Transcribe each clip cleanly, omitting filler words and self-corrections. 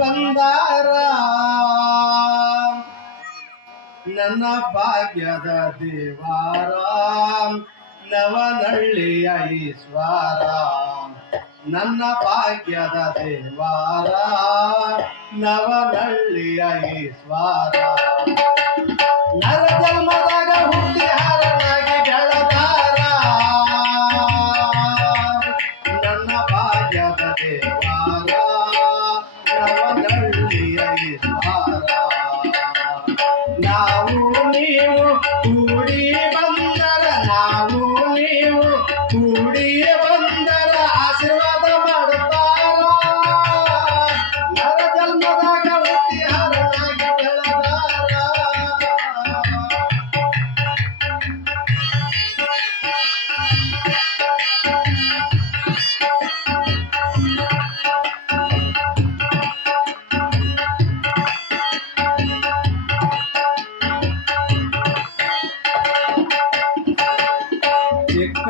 ಬಂದಾರ ನನ್ನ ಭಾಗ್ಯದ ದೇವಾರ ನವನಹಳ್ಳಿಯ ಈಶ್ವರ ನನ್ನ ಭಾಗ್ಯದ ದೇವಾರ ನವನಹಳ್ಳಿಯ ಈಶ್ವರ ನರ ಜನ್ಮದಾಗ ಹುಟ್ಟಿ ಹಾರನಾಗಿ ಬೆಳದಾರ ನನ್ನ ಭಾಗ್ಯದ ದೇವಾರ ನವನಹಳ್ಳಿಯ ಈಶ್ವರ ನಾವು ನೀವು ಕೂಡಿ ಬಂದರ ನಾವು ನೀವು ಕೂಡಿ ಬಂದರ ಆಶೀರ್ವಾದ ಮಾಡುತ್ತಾರ ನರ ಜನ್ಮದಾಗ ಹುಟ್ಟಿ ಹಾರನಾಗಿ ಬೆಳದಾರ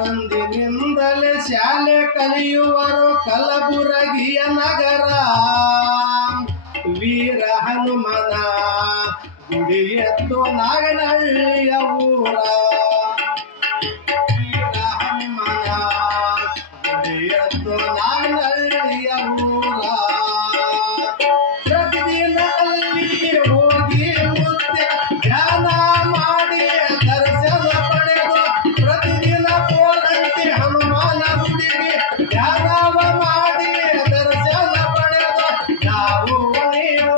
ಚಿಕ್ಕಂದಿನಿಂದಲೇ ಶಾಲೆ ಕಲಿಯುವರು ಕಲಬುರಗಿಯ ನಗರ ವೀರ ಹನುಮನ ಗುಡಿ ಎತ್ತು ನಾಗನಹಳ್ಳಿಯ ಊರ ವೀರ ಹನುಮನ ಗುಡಿ ಎತ್ತು ನಾಗನಹಳ್ಳಿಯ ಊರ ಪ್ರತಿದಿನ ಅಲ್ಲಿ ಹೋಗಿ ಮುತ್ತೆ ಧ್ಯಾನ ಮಾಡಿ ದರ್ಶನ ಪಡೆದು ಪ್ರತಿದಿನ ಕೋಲಂಟಿ ಹನುಮಾನ ಗುಡಿಗೆ ಧ್ಯಾನವ ಮಾಡಿ ದರ್ಶನ ಪಡೆದು ನಾವು ನೀವು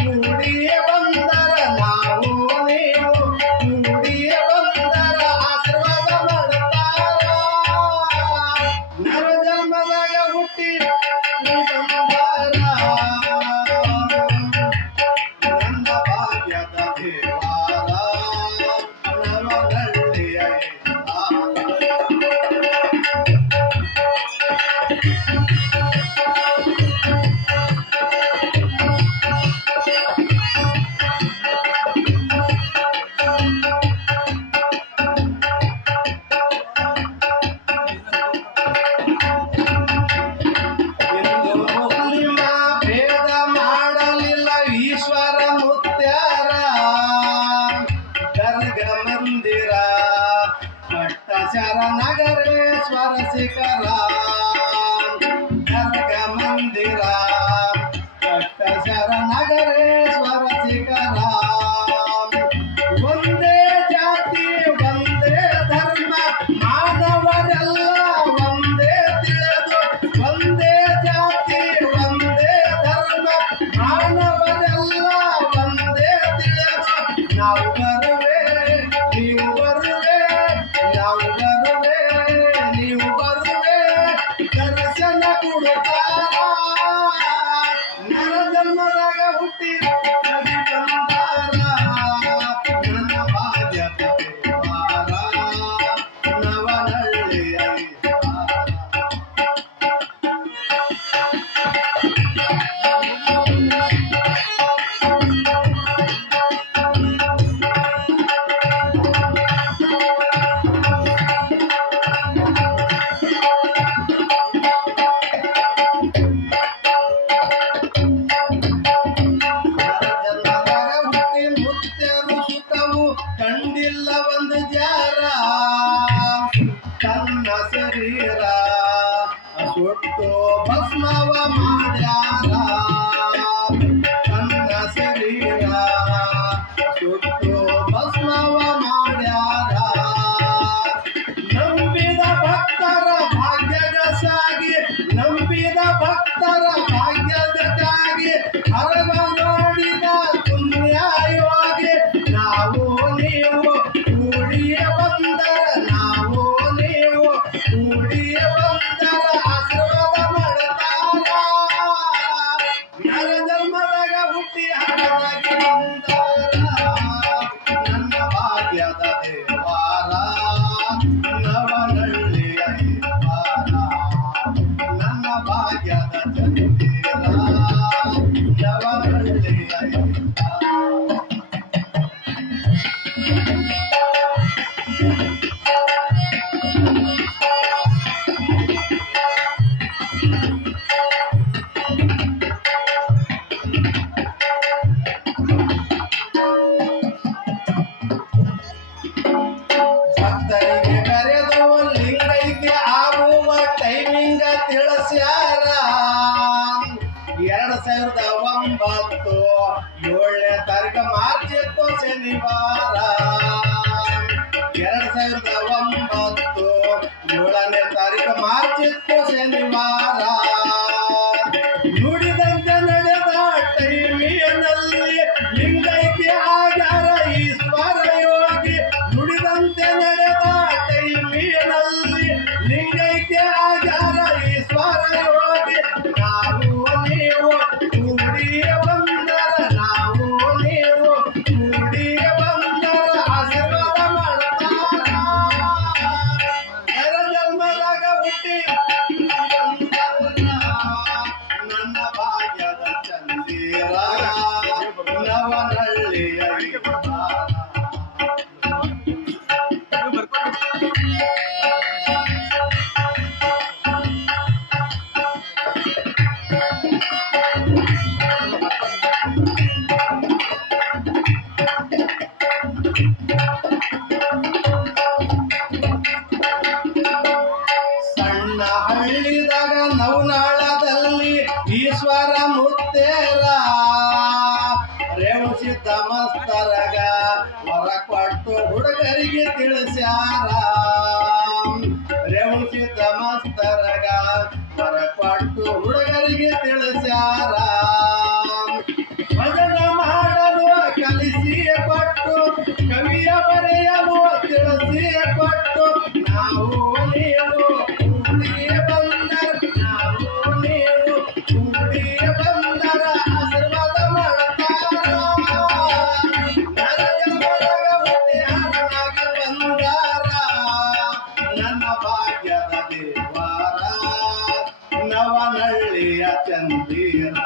ಕೂಡಿಯೇ ಬಂದರ ನಾವು ನೀವು ಕೂಡಿಯೇ ಬಂದರ ಆಶೀರ್ವಾದ ಮಾಡುತ್ತಾರ ನರ ಜನ್ಮದಾಗ ಹುಟ್ಟಿ ಬಂದಾರ ನನ್ನ ಭಾಗ್ಯದ ದೇವಾರ ನವನಹಳ್ಳಿಯ ಇಂದು ಮುಸ್ಲಿಮ ಭೇದ ಮಾಡಲಿಲ್ಲ ಈಶ್ವರ ಮುತ್ಯಾರ ದರ್ಗ ಮಂದಿರ ಪಟ್ಟ ಶರಣಗರೇಶ್ವರ ಶಿಖರ ದರ್ಗ ಮಂದಿರ ಪಟ್ಟ ಶರಣಗರೇಶ್ವರ ಶಿಖರ ಒಂದೇ ಜಾತಿ ಒಂದೇ ಧರ್ಮ ಮಾನವರೆಲ್ಲ ಒಂದೇ ತಿಳಿದು ಒಂದೇ ಜಾತಿ ಒಂದೇ ಧರ್ಮ ಮಾನವರೆಲ್ಲ ಒಂದೇ ತಿಳಿದು ನಾವು ಬರುವೆ ನೀವು ಬರುವೆ ನಾವು ಬರುವೆ ನೀವು ಬರುವೆ ದರ್ಶನ ಕೊಡುತ್ತಾರ ನರ ಜನ್ಮದಾಗ ಹುಟ್ಟಿ ನದಿ ಬಂದಾರ ನನ್ನ ಭಾಗ್ಯದ ದೇವಾರ ನವನಹಳ್ಳಿಯ ಈಶ್ವರ ಕಂಡಿಲ್ಲ ಒಂದು ಜಾರ ತನ್ನ ಶರೀರ ಸುಟ್ಟು ಭಸ್ಮವ ಮಾಡ್ಯಾರ ತನ್ನ ಶರೀರ ಸುಟ್ಟು ಭಸ್ಮವ ಮಾಡ್ಯಾರ ನಂಬಿದ ಭಕ್ತರ ಭಾಗ್ಯದ ಸಾಗಿ ನಂಬಿದ ಭಕ್ತರ ಭಾಗ್ಯದಕ್ಕಾಗಿ ಹರಗ ನೋಡಿದ ಪುಣ್ಯಯೋಗಿ ನಾವು ನೀವು ಕೂಡಿಯೇ ಬಂದರ ನಾವು ನೀವು ಕೂಡಿಯೇ ಬಂದರ ಆಶೀರ್ವಾದ ಮಾಡುತ್ತಾರ ನರ ಜನ್ಮದಾಗ ಹುಟ್ಟಿ ಹರನಾಗಿ ಬಂದಾರ ನನ್ನ ಭಾಗ್ಯದ ದೇವಾರ ನವನಹಳ್ಳಿಯ ಈಶ್ವರ ನನ್ನ ಭಾಗ್ಯದ ಜಗೀರ ನವನಹಳ್ಳಿಯ ಈಶ್ವರ ತಿಳಿಸ್ಯಾರ 2009 7ನೇ ತಾರೀಕು ಮಾರ್ಚ್ ಇತ್ತು ಶನಿವಾರ 2009 7ನೇ ತಾರೀಕು ಮಾರ್ಚ್ ಇತ್ತು ಶನಿವಾರ ನುಡಿದಂತೆ ನಡೆದ ಟೈಮಿನಲ್ಲಿ ಲಿಂಗೈಕ್ಯ ಆಗ್ಯಾರ ಈಶ್ವರ ಯೋಗಿ ನುಡಿದಂತೆ ನಡೆದ ಟೈಮಿನಲ್ಲಿ ಲಿಂಗೈಕ್ಯ ಆಗ್ಯಾರ ಈಶ್ವರ ಯೋಗಿ ನಾವು ನೀವು ಕೂಡಿ ಬಂದರ ನಾವು ನೀವು ಕೂಡಿ ಬಂದರ ಆಶೀರ್ವಾದ ಮಾಡ್ತಾರ ಜನ್ಮದಾಗ ಹುಟ್ಟಿ ನನ್ನ ಭಾಗ್ಯದ ಚಂದಿರ ನವನಹಳ್ಳಿಯ ಸಣ್ಣ ಹಳ್ಳಿದಾಗ ನವನಾಳದಲ್ಲಿ ಈಶ್ವರ ಮುತ್ತೇರ ರೇವಣಸಿದ್ದ ಮಸ್ತರಗ ಹೊರ ಕೊಟ್ಟು ಹುಡುಗರಿಗೆ ತಿಳಿಸ್ಯಾರ ರೇವಣಸಿದ್ದ ಮಸ್ತರಗ ಹೊರ ಕೊಟ್ಟು ಹುಡುಗರಿಗೆ ತಿಳಿಸ್ಯಾರ ಭಜನ ಮಾಡಲು ಕಲಿಸಿ ಕೊಟ್ಟು ಕವಿಯ ಬರೆಯಲು ತಿಳಿಸಿ ಕೊಟ್ಟು ನಾವು ನೀವು ಕೂಡಿ ಬಂದರ ನಾವು ನೀವು ಕೂಡಿ ಬಂದರ ಆಶೀರ್ವಾದ ಮಾಡ್ತಾರ ನರಜನ್ಮದಾಗ ಹುಟ್ಟಿ ಹರನಾಗಿ ಬಂದಾರ ನನ್ನ ಭಾಗ್ಯದ ದೇವಾರ ನವನಹಳ್ಳಿಯ ಚಂದಿರ